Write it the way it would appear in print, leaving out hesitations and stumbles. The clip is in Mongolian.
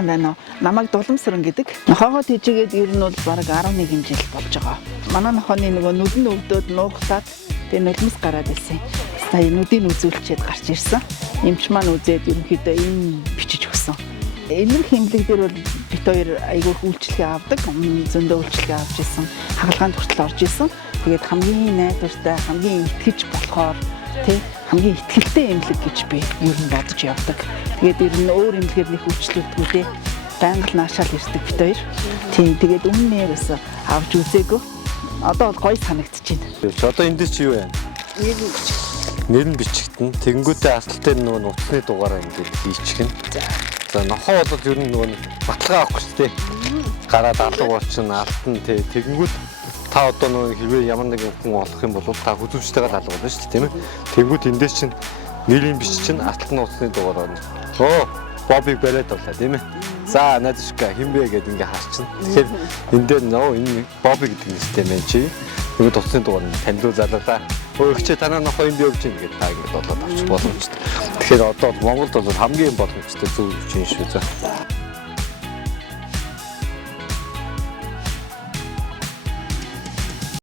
сайн байна уу? Намайг Дуламсран гэдэг. Нохоогоо тэжээгээд ер нь бол бараг 11 жил болж байгаа. Манай нохооны нөгөө нүд нь өвдөд нуугтаад тэгээ нулимс гараад ирсэн. Сая нүдийг үзүүлчихэд гарч ирсэн. Эмч маань үзээд ерөнхийдөө ийм бичиж өгсөн. Энэр хэмлэг дээр бол бит хоёр айгүй үйлчлэгээ авдаг. Зөндөө үйлчлэгээ авч ирсэн. Хагалгаанд хүртэл орж ирсэн. Тэгээд хамгийн найдвартай, хамгийн итгэж болохоор хамгийн ихтгэлтэй эмнэлэг гэж би ер нь бодож явдаг. Тэгээд ер нь өөр эмнэлгээр нэг үйлчлэгдэггүй те. Байнга л наашаал ирдэг бит хоёр. Тийм тэгээд өмнө нь бас авч үзээгүй. Одоо бол гоё санагдчихээн. Одоо эндээс чи юу вэ? Нэр нь бичигдэн. Тэнгүүдээ асалтын нөгөө нуцны дугаараа ингээд хийчихэн. За нохоо бол ер нь нөгөө баталгаа авахгүй шүү дээ. Гараад алга болчихно, алтан тий. Тэнгүүд та одоо нөгөө хэрвээ ямар нэгэн хүн олох юм бол та хүзүүчтэйгээ алга болно шүү дээ, тийм ээ. Тэнгүүд эндээс чинь нэрийн биччихэн алтан нуцны дугаараа. Бобиг бариад тавлаа, тийм ээ. За надашка хинбэ гэдэг ингээ харчин. Тэгэхээр энэ дээр энэ Боби гэдэг нэртэй мэн чи. Нөгөө туцны дугаар нь танил залгалаа. Өөгчөө танаа нохоо энд явж ийн гэдэг та ингэ болоод авчих боломжтой. Тэгэхээр одоо Монголд бол хамгийн боломжтой зөв юм шүү зэ.